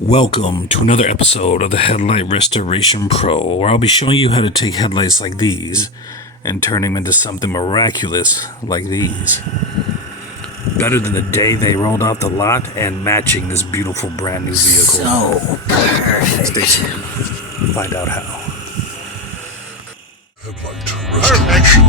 Welcome to another episode of the Headlight Restoration Pro, where I'll be showing you how to take headlights like these and turn them into something miraculous like these. Better than the day they rolled off the lot and matching this beautiful brand new vehicle. So perfect. Stay tuned. Find out how. Headlight Restoration.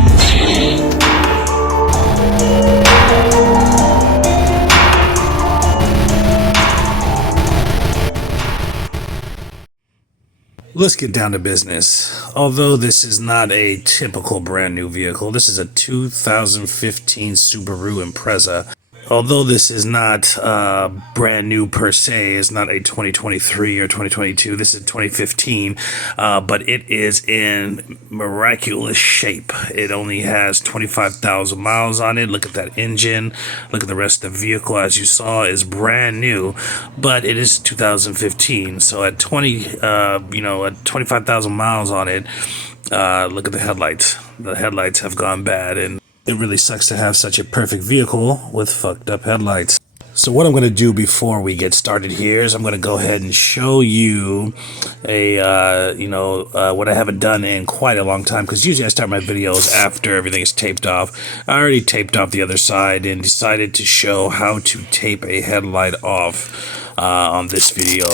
Let's get down to business. Although this is not a typical brand new vehicle, this is a 2015 Subaru Impreza. Although this is not brand new per se, it's not a 2023 or 2022, this is 2015, but it is in miraculous shape. It only has 25,000 miles on it. Look at that engine. Look at the rest of the vehicle, as you saw, is brand new, but it is 2015. So at 25,000 miles on it, look at the headlights. The headlights have gone bad, and it really sucks to have such a perfect vehicle with fucked up headlights. So what I'm going to do before we get started here is I'm going to go ahead and show you what I haven't done in quite a long time, because usually I start my videos after everything is taped off. I already taped off the other side and decided to show how to tape a headlight off on this video.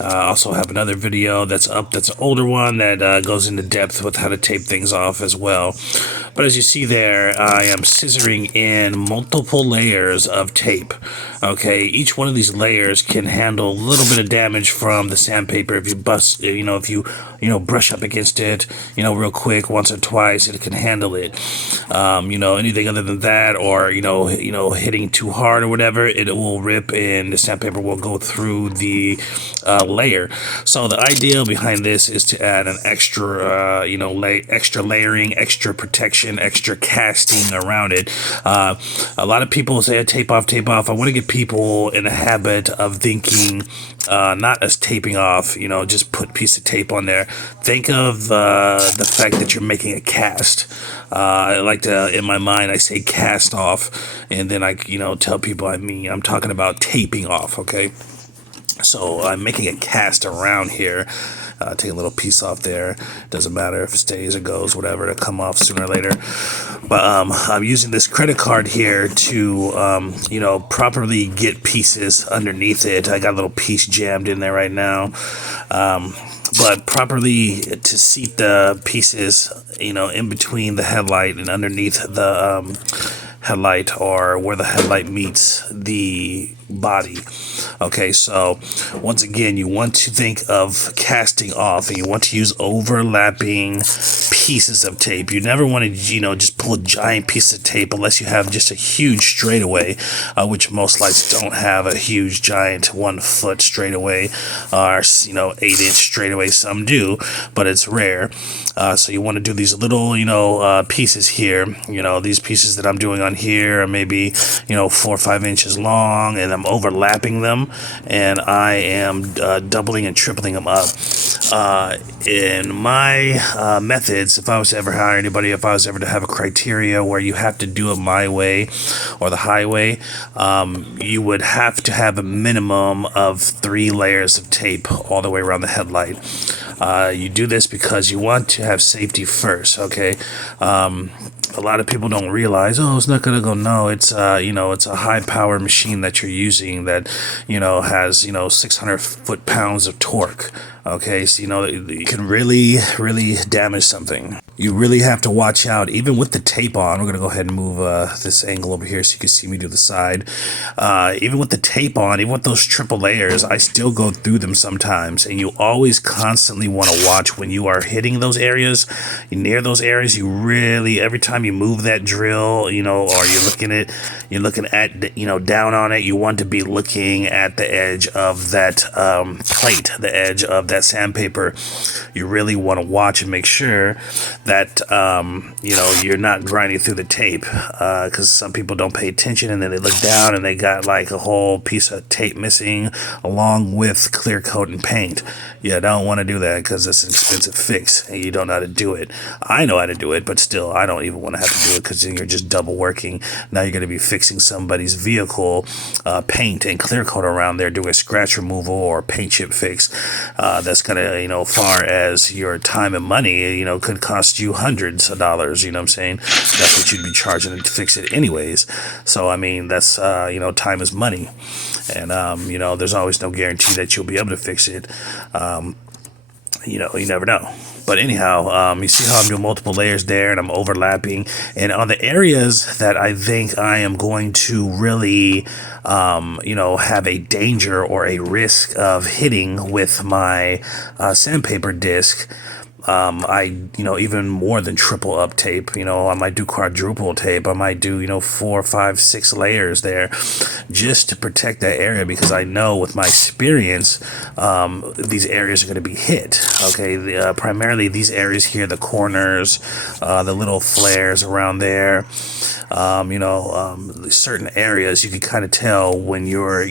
I also have another video that's up, that's an older one that goes into depth with how to tape things off as well. But as you see there, I am scissoring in multiple layers of tape. Okay, each one of these layers can handle a little bit of damage from the sandpaper. If you brush up against it, real quick, once or twice, it can handle it. Anything other than that, or hitting too hard or whatever, it will rip and the sandpaper will go through the layer. So the idea behind this is to add an extra, extra layering, extra protection, extra casting around it. A lot of people say tape off, tape off. I want to get people in a habit of thinking not as taping off, just put a piece of tape on there. Think of the fact that you're making a cast. I like to, in my mind, I say cast off, and then I, tell people I'm talking about taping off, okay? So I'm making a cast around here. Take a little piece off there. Doesn't matter if it stays or goes, whatever. It'll come off sooner or later. But I'm using this credit card here to, properly get pieces underneath it. I got a little piece jammed in there right now. But properly to seat the pieces, in between the headlight and underneath the headlight, or where the headlight meets the body. Okay, so once again, you want to think of casting off, and you want to use overlapping pieces of tape. You never want to, just pull a giant piece of tape unless you have just a huge straightaway, which most lights don't have a huge giant 1 foot straightaway, or 8-inch straightaway. Some do, but it's rare. So you want to do these little, pieces here. These pieces that I'm doing on here are maybe 4 or 5 inches long, and I'm overlapping them, and I am doubling and tripling them up. In my methods, if I was to ever hire anybody, if I was ever to have a criteria where you have to do it my way or the highway, you would have to have a minimum of 3 layers of tape all the way around the headlight. You do this because you want to have safety first, okay? A lot of people don't realize, it's not gonna go. No, it's it's a high power machine that you're using that has 600 foot-pounds of torque. Okay, so it can really damage something. You really have to watch out, even with the tape on. We're gonna go ahead and move this angle over here so you can see me do the side. Even with the tape on, even with those triple layers, I still go through them sometimes. And you always constantly want to watch when you are hitting those areas, near those areas. You really, every time you move that drill, or you're looking at, down on it, you want to be looking at the edge of that plate, the edge of that sandpaper, you really want to watch and make sure that you're not grinding through the tape, because some people don't pay attention and then they look down and they got like a whole piece of tape missing along with clear coat and paint. You don't want to do that because it's an expensive fix and you don't know how to do it. I know how to do it, but still I don't even want to have to do it, because then you're just double working. Now you're going to be fixing somebody's vehicle, paint and clear coat around there, doing a scratch removal or paint chip fix. That's going to, far as your time and money, could cost you hundreds of dollars. You know what I'm saying? That's what you'd be charging to fix it anyways. So I mean, that's time is money, and there's always no guarantee that you'll be able to fix it. You never know. But anyhow, you see how I'm doing multiple layers there, and I'm overlapping. And on the areas that I think I am going to really, have a danger or a risk of hitting with my sandpaper disc, I even more than triple up tape. I might do quadruple tape. I might do 4, 5, 6 layers there, just to protect that area, because I know with my experience these areas are going to be hit. Okay, primarily these areas here, the corners, the little flares around there. Certain areas you can kind of tell when you're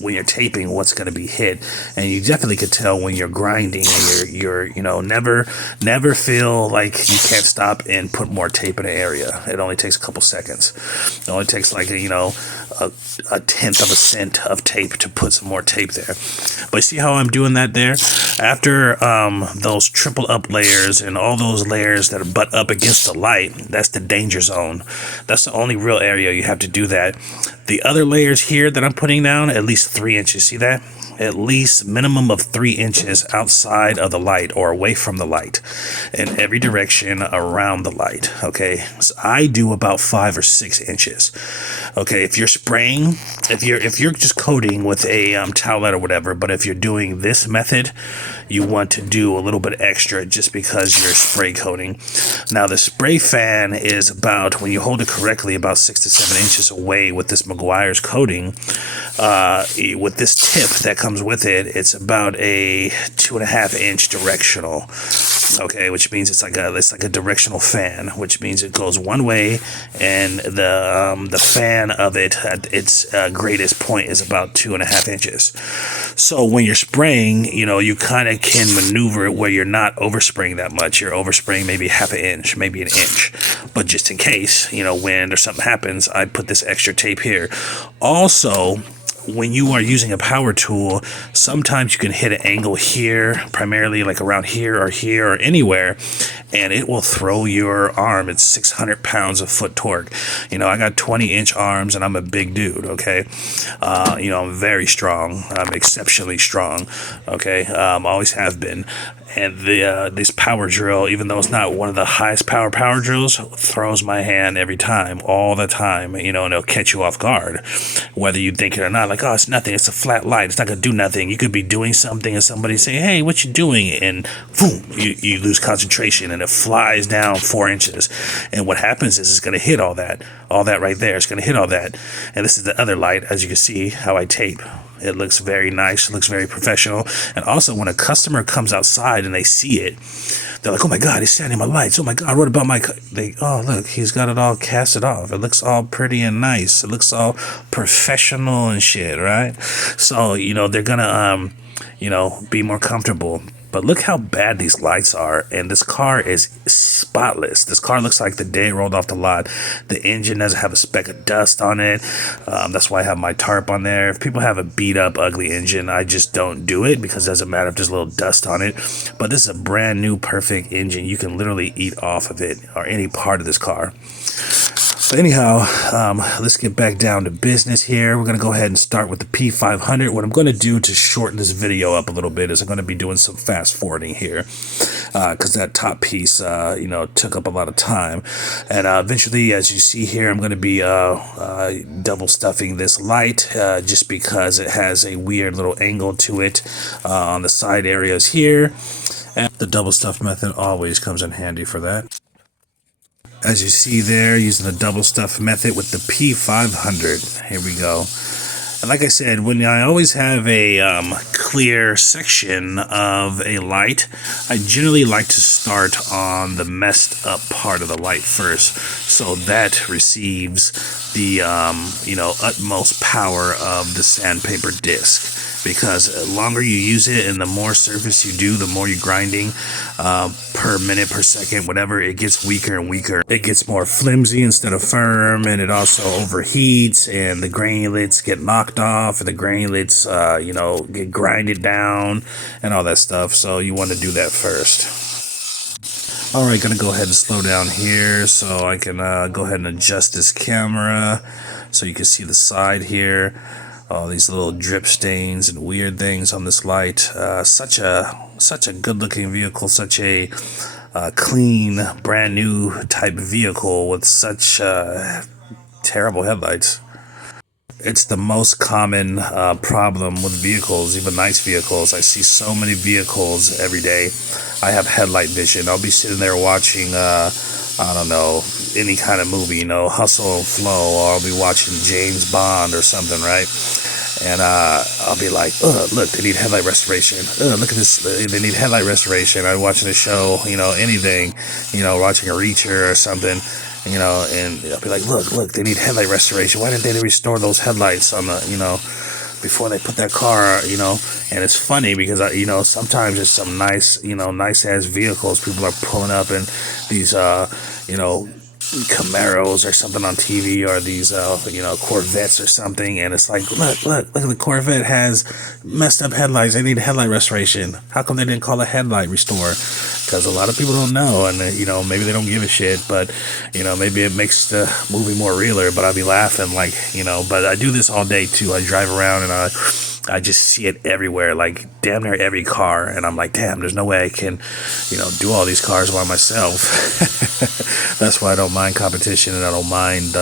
when you're taping what's going to be hit, and you definitely could tell when you're grinding, and you're never feel like you can't stop and put more tape in an area. It only takes a couple seconds. It only takes like a tenth of a cent of tape to put some more tape there. But see how I'm doing that there? After those triple up layers and all those layers that are butt up against the light, that's the danger zone. That's the only real area you have to do that. The other layers here that I'm putting down, at least 3 inches. See that? At least minimum of 3 inches outside of the light or away from the light, in every direction around the light. Okay, so I do about 5 or 6 inches. Okay, if you're spraying, if you're just coating with a towelette or whatever, but if you're doing this method, you want to do a little bit extra, just because you're spray coating. Now the spray fan is about, when you hold it correctly, about 6 to 7 inches away with this Meguiar's coating. With this tip that comes with it, it's about a 2.5 inch directional. Okay, which means it's like a directional fan, which means it goes one way, and the fan of it at its greatest point is about 2.5 inches. So when you're spraying, you kind of can maneuver it where you're not overspraying that much. You're overspraying maybe half an inch, maybe an inch. But just in case, when or something happens, I put this extra tape here. Also, when you are using a power tool, sometimes you can hit an angle here, primarily like around here or anywhere, and it will throw your arm. It's 600 pounds of foot torque. I got 20-inch arms, and I'm a big dude, okay? I'm very strong. I'm exceptionally strong, okay? Always have been. And this power drill, even though it's not one of the highest power drills, throws my hand every time, all the time, and it'll catch you off guard, whether you think it or not. Like, oh, it's nothing, it's a flat light, it's not gonna do nothing. You could be doing something and somebody say, hey, what you doing? And boom, you lose concentration, and it flies down 4 inches. And what happens is it's gonna hit all that right there. It's gonna hit all that. And this is the other light, as you can see how I tape. It looks very nice. It looks very professional. And also, when a customer comes outside and they see it, they're like, oh my God, he's shining my lights. Oh my God, what about my... Oh, look, he's got it all casted off. It looks all pretty and nice. It looks all professional and shit, right? So, they're gonna, be more comfortable. But look how bad these lights are, and this car is spotless. This car looks like the day it rolled off the lot. The engine doesn't have a speck of dust on it. That's why I have my tarp on there. If people have a beat up, ugly engine, I just don't do it, because it doesn't matter if there's a little dust on it. But this is a brand new, perfect engine. You can literally eat off of it, or any part of this car. But anyhow, let's get back down to business here. We're going to go ahead and start with the P500. What I'm going to do to shorten this video up a little bit is I'm going to be doing some fast forwarding here, because that top piece, took up a lot of time. And eventually, as you see here, I'm going to be double stuffing this light, just because it has a weird little angle to it on the side areas here. And the double stuff method always comes in handy for that. As you see there, using the double stuff method with the P500. Here we go. And like I said, when I always have a clear section of a light, I generally like to start on the messed up part of the light first, so that receives the utmost power of the sandpaper disc. Because the longer you use it and the more surface you do, the more you're grinding per minute, per second, whatever, it gets weaker and weaker. It gets more flimsy instead of firm, and it also overheats, and the granulates get knocked off, and the granulates, get grinded down, and all that stuff. So you want to do that first. Alright, gonna go ahead and slow down here so I can go ahead and adjust this camera so you can see the side here. All these little drip stains and weird things on this light. Such a good-looking vehicle, such a clean, brand new type vehicle with such terrible headlights. It's the most common problem with vehicles, even nice vehicles. I see so many vehicles every day. I have headlight vision. I'll be sitting there watching, I don't know, any kind of movie, Hustle and Flow, or I'll be watching James Bond or something, right? And I'll be like, look, they need headlight restoration. Look at this, they need headlight restoration. I'm watching a show, anything, watching a Reacher or something, and I'll be like, look, they need headlight restoration. Why didn't they restore those headlights on the, before they put that car, and it's funny because, sometimes it's some nice, nice ass vehicles people are pulling up in these, Camaros or something on TV, or these Corvettes or something, and it's like, look, the Corvette has messed up headlights. They need headlight restoration. How come they didn't call a headlight restore? Because a lot of people don't know, and maybe they don't give a shit, but maybe it makes the movie more realer. But I'll be laughing but I do this all day too. I drive around and I just see it everywhere, like damn near every car, and I'm like, damn, there's no way I can do all these cars by myself. That's why I don't mind competition, and I don't mind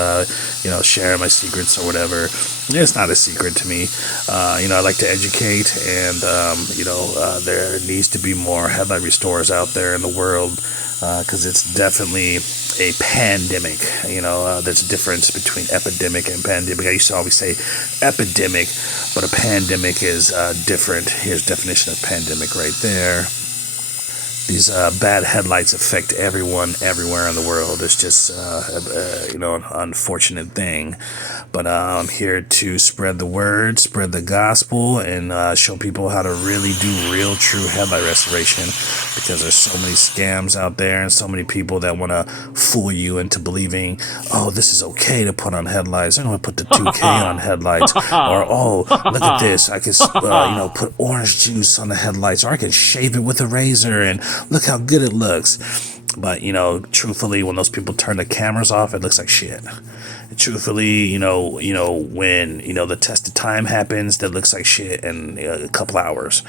sharing my secrets or whatever. It's not a secret to me. I like to educate, and there needs to be more headlight restorers out there in the world, because it's definitely a pandemic. There's a difference between epidemic and pandemic. I used to always say epidemic, but a pandemic is different. Here's definition of pandemic right there. These bad headlights affect everyone everywhere in the world. It's just an unfortunate thing, but I'm here to spread the word, spread the gospel, and show people how to really do real, true headlight restoration, because there's so many scams out there and so many people that want to fool you into believing, oh, this is okay to put on headlights. I'm going to put the 2K on headlights, or oh, look at this, I can put orange juice on the headlights, or I can shave it with a razor and look how good it looks. But truthfully, when those people turn the cameras off, it looks like shit. Truthfully, when the test of time happens, that looks like shit in a couple hours.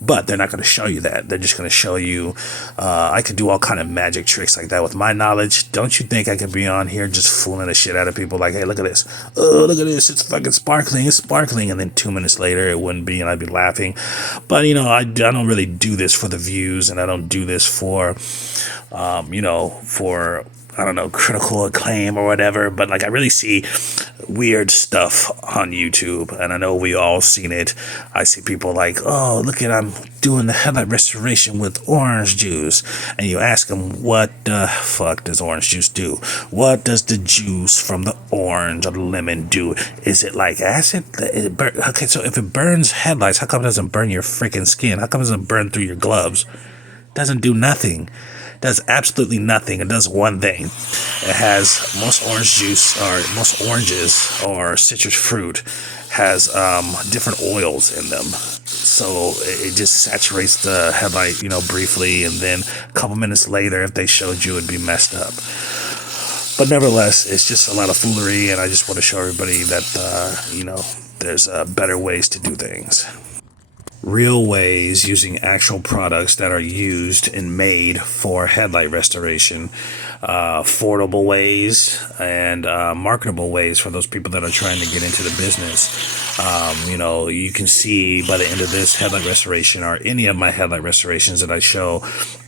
But they're not going to show you that. They're just going to show you. I could do all kind of magic tricks like that with my knowledge. Don't you think I could be on here just fooling the shit out of people? Like, hey, look at this. Oh, look at this. It's fucking sparkling. It's sparkling. And then 2 minutes later, it wouldn't be, and I'd be laughing. But I don't really do this for the views, and I don't do this for I don't know, critical acclaim or whatever, but I really see weird stuff on YouTube, and I know we all seen it. I see people like, oh, look at, I'm doing the headlight restoration with orange juice, and you ask them, what the fuck does orange juice do? What does the juice from the orange or the lemon do? Is it like acid? Okay, so if it burns headlights, how come it doesn't burn your freaking skin? How come it doesn't burn through your gloves? It doesn't do nothing. Does absolutely nothing. It does one thing. It has most oranges or citrus fruit has different oils in them. So it just saturates the headlight, briefly, and then a couple minutes later, if they showed you, it'd be messed up. But nevertheless, it's just a lot of foolery, and I just want to show everybody that, there's better ways to do things. Real ways using actual products that are used and made for headlight restoration, affordable ways and marketable ways for those people that are trying to get into the business. You can see by the end of this headlight restoration, or any of my headlight restorations that I show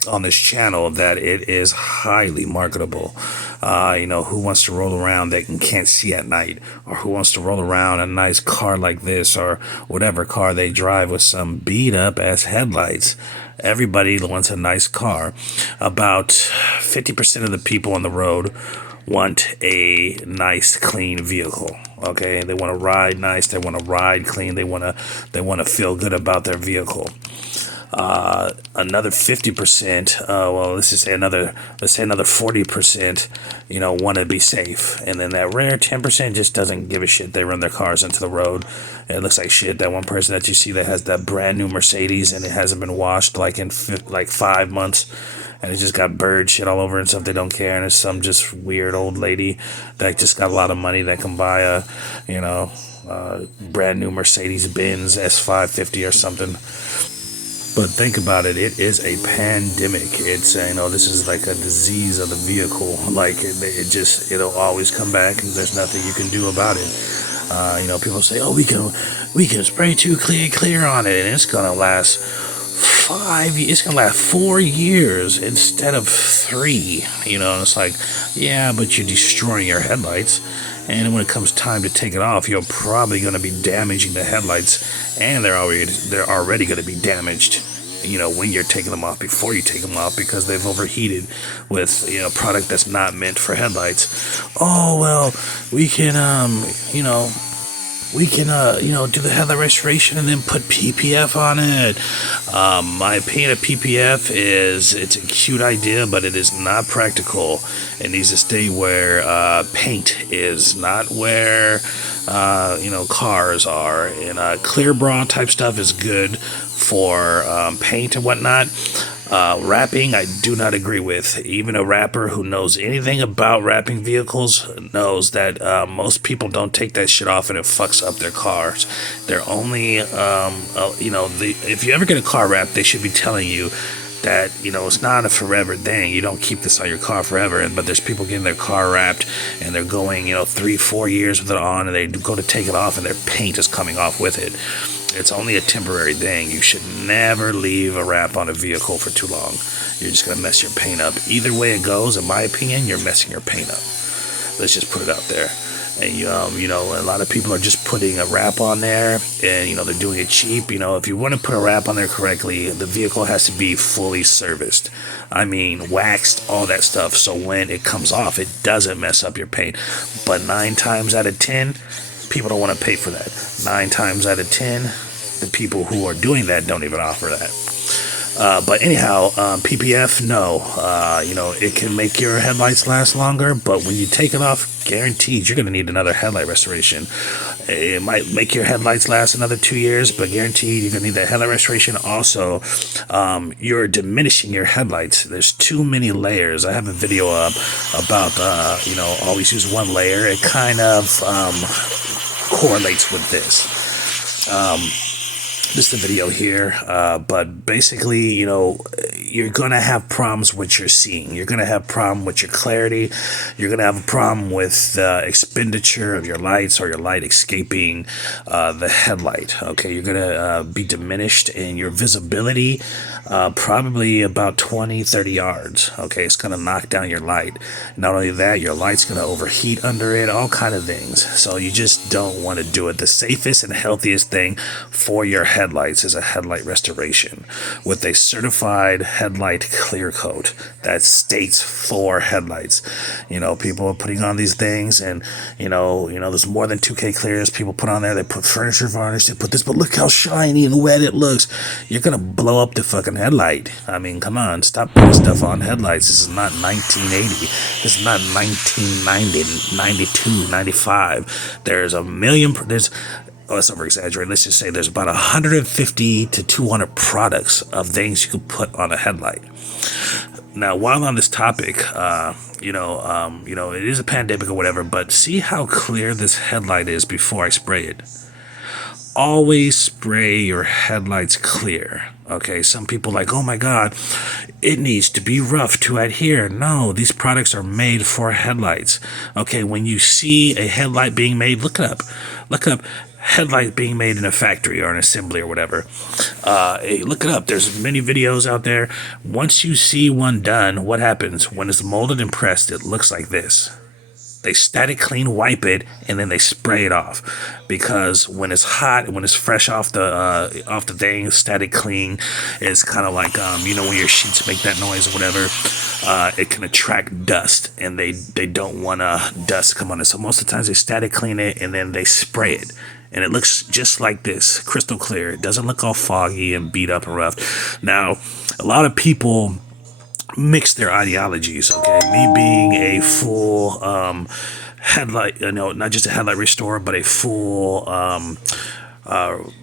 on this channel, that it is highly marketable. Who wants to roll around that can't see at night, or who wants to roll around a nice car like this, or whatever car they drive with some beat up ass headlights. Everybody wants a nice car. About 50% of the people on the road want a nice, clean vehicle. Okay, they want to ride nice. They want to ride clean. They want to feel good about their vehicle. Another 50%, let's say another 40%, want to be safe. And then that rare 10% just doesn't give a shit. They run their cars into the road. It looks like shit. That one person that you see that has that brand new Mercedes and it hasn't been washed in 5 months. And it just got bird shit all over and stuff. They don't care. And it's some just weird old lady that just got a lot of money that can buy a, brand new Mercedes Benz S550 or something. But think about it. It is a pandemic. It's this is like a disease of the vehicle. Like it'll always come back, and there's nothing you can do about it. People say, "Oh, we can spray too clear on it, and it's gonna last 5 years. It's gonna last 4 years instead of 3." And it's like, yeah, but you're destroying your headlights. And when it comes time to take it off, you're probably going to be damaging the headlights, and they're already going to be damaged. When you're taking them off, before you take them off, because they've overheated with product that's not meant for headlights. Oh well, we can do the headlight restoration and then put PPF on it. My opinion of PPF is it's a cute idea, but it is not practical. It needs to stay where paint is, not where cars are. And clear bra type stuff is good for paint and whatnot. Wrapping, I do not agree with. Even a rapper who knows anything about wrapping vehicles knows that most people don't take that shit off and it fucks up their cars. They're only, if you ever get a car wrapped, they should be telling you that it's not a forever thing. You don't keep this on your car forever. But there's people getting their car wrapped and they're going 3-4 years with it on, and they go to take it off and their paint is coming off with it. It's only a temporary thing. You should never leave a wrap on a vehicle for too long. You're just gonna mess your paint up. Either way it goes, in my opinion, you're messing your paint up. Let's just put it out there. And a lot of people are just putting a wrap on there, and they're doing it cheap. If you want to put a wrap on there correctly, the vehicle has to be fully serviced. I mean, waxed, all that stuff. So when it comes off, it doesn't mess up your paint. But 9 times out of 10, people don't want to pay for that. 9 times out of 10, the people who are doing that don't even offer that. But anyhow, PPF, no. It can make your headlights last longer, but when you take it off, guaranteed you're going to need another headlight restoration. It might make your headlights last another 2 years, but guaranteed you're going to need that headlight restoration. Also, you're diminishing your headlights. There's too many layers. I have a video up about, always use one layer. It kind of correlates with this. Just the video here, but basically, you're going to have problems with your seeing. You're going to have a problem with your clarity. You're going to have a problem with the expenditure of your lights or your light escaping the headlight. Okay, you're going to be diminished in your visibility, probably about 20-30 yards. Okay, it's going to knock down your light. Not only that, your light's going to overheat under it, all kind of things. So you just don't want to do it. The safest and healthiest thing for your headlights is a headlight restoration with a certified headlight clear coat that states for headlights. People are putting on these things, and there's more than 2K clears. People put on there, they put furniture varnish, they put this, but look how shiny and wet it looks. You're gonna blow up the fucking headlight. I mean, come on, stop putting stuff on headlights. This is not 1980. This is not 1990, 92, 95. There's a million. Let's over exaggerate. Let's just say there's about 150 to 200 products of things you could put on a headlight. Now, while on this topic, it is a pandemic or whatever, but see how clear this headlight is before I spray it. Always spray your headlights clear. Okay, some people like, oh my God, it needs to be rough to adhere. No, these products are made for headlights. Okay, when you see a headlight being made, look it up. Look up headlight being made in a factory or an assembly or whatever. Hey, look it up. There's many videos out there. Once you see one done, what happens? When it's molded and pressed, it looks like this. They static clean wipe it and then they spray it off, because when it's hot, when it's fresh off the thing, static clean is kind of like you know, when your sheets make that noise or whatever, it can attract dust, and they don't want dust to come on it. So most of the times they static clean it and then they spray it, and it looks just like this, crystal clear. It doesn't look all foggy and beat up and rough. Now, a lot of people mix their ideologies, okay? Me being a full headlight, not just a headlight restorer, but a full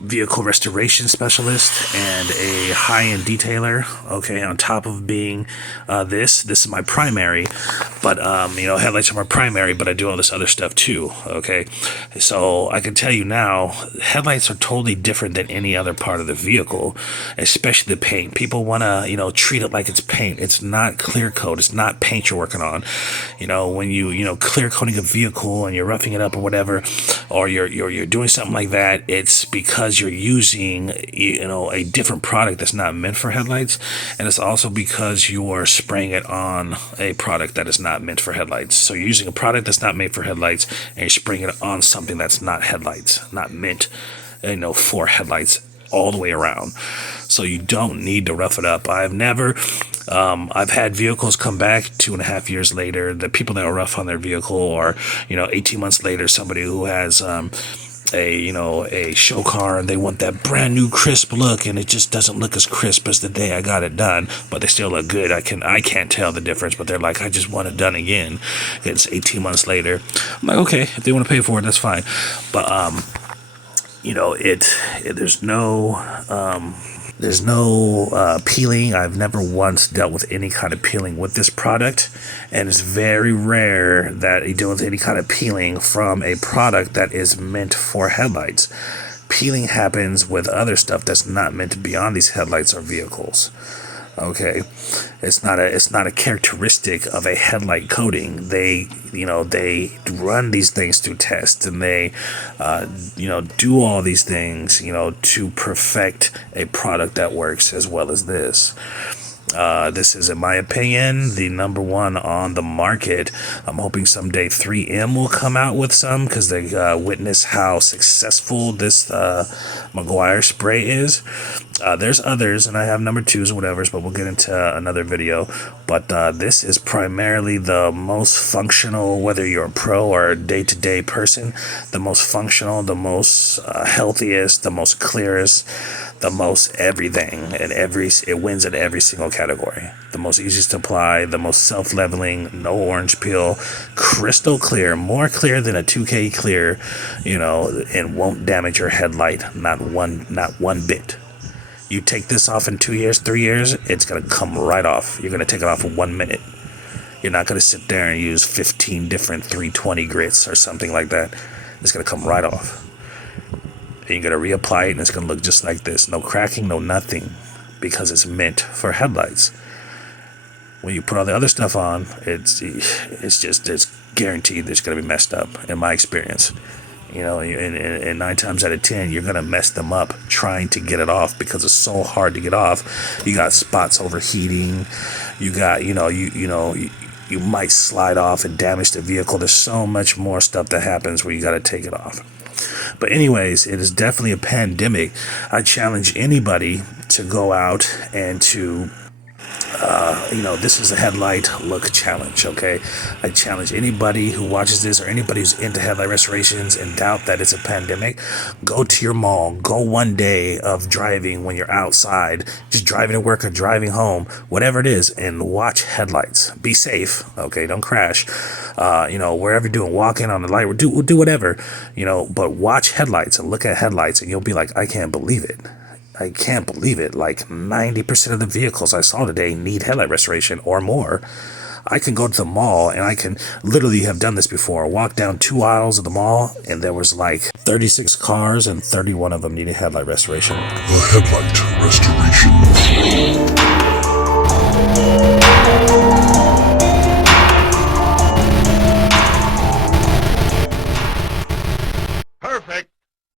vehicle restoration specialist and a high-end detailer, okay, on top of being this is my primary, but you know, headlights are my primary, but I do all this other stuff too, okay? So I can tell you now, headlights are totally different than any other part of the vehicle, especially the paint. People want to, you know, treat it like it's paint. It's not clear coat. It's not paint you're working on. You know, when you know, clear coating a vehicle and you're roughing it up or whatever, or you're doing something like that, it's because you're using, you know, a different product that's not meant for headlights, and it's also because you're spraying it on a product that is not meant for headlights. So you're using a product that's not made for headlights and you're spraying it on something that's not headlights, not meant, you know, for headlights all the way around. So you don't need to rough it up. I've had vehicles come back 2.5 years later. The people that are rough on their vehicle, or, you know, 18 months later, somebody who has a show car and they want that brand new crisp look, and it just doesn't look as crisp as the day I got it done, but they still look good. I can't tell the difference, but they're like, I just want it done again. It's 18 months later. I'm like, okay, if they want to pay for it, that's fine. But you know, there's no peeling. I've never once dealt with any kind of peeling with this product, and it's very rare that you deal with any kind of peeling from a product that is meant for headlights. Peeling happens with other stuff that's not meant to be on these headlights or vehicles. Okay, it's not a characteristic of a headlight coating. They run these things through tests, and they do all these things, to perfect a product that works as well as this. This is, in my opinion, the number one on the market. I'm hoping someday 3M will come out with some, because they witness how successful this Maguire spray is. There's others, and I have number twos or whatever, but we'll get into another video. But this is primarily the most functional, whether you're a pro or a day-to-day person, the most functional, the most healthiest, the most clearest, the most everything, and it wins in every single category. The most easiest to apply, the most self-leveling, no orange peel, crystal clear, more clear than a 2K clear, and won't damage your headlight, not one bit. You take this off in 2 years, 3 years, it's going to come right off. You're going to take it off in 1 minute. You're not going to sit there and use 15 different 320 grits or something like that. It's going to come right off. And you're going to reapply it, and it's going to look just like this. No cracking, no nothing, because it's meant for headlights. When you put all the other stuff on, it's guaranteed it's going to be messed up, in my experience. And 9 times out of 10, you're going to mess them up trying to get it off, because it's so hard to get off. You got spots overheating. You got, you might slide off and damage the vehicle. There's so much more stuff that happens where you got to take it off. But anyways, it is definitely a pandemic. I challenge anybody to go out and to this is a headlight look challenge, okay? I challenge anybody who watches this, or anybody who's into headlight restorations and doubt that it's a pandemic, go to your mall, go one day of driving when you're outside, just driving to work or driving home, whatever it is, and watch headlights. Be safe, okay? Don't crash. Wherever you're doing, walking on the light, we'll do whatever, but watch headlights and look at headlights, and you'll be like, I can't believe it. I can't believe it. Like 90% of the vehicles I saw today need headlight restoration or more. I can go to the mall, and I can literally have done this before. Walk down 2 aisles of the mall, and there was like 36 cars, and 31 of them needed headlight restoration. The Headlight Restoration.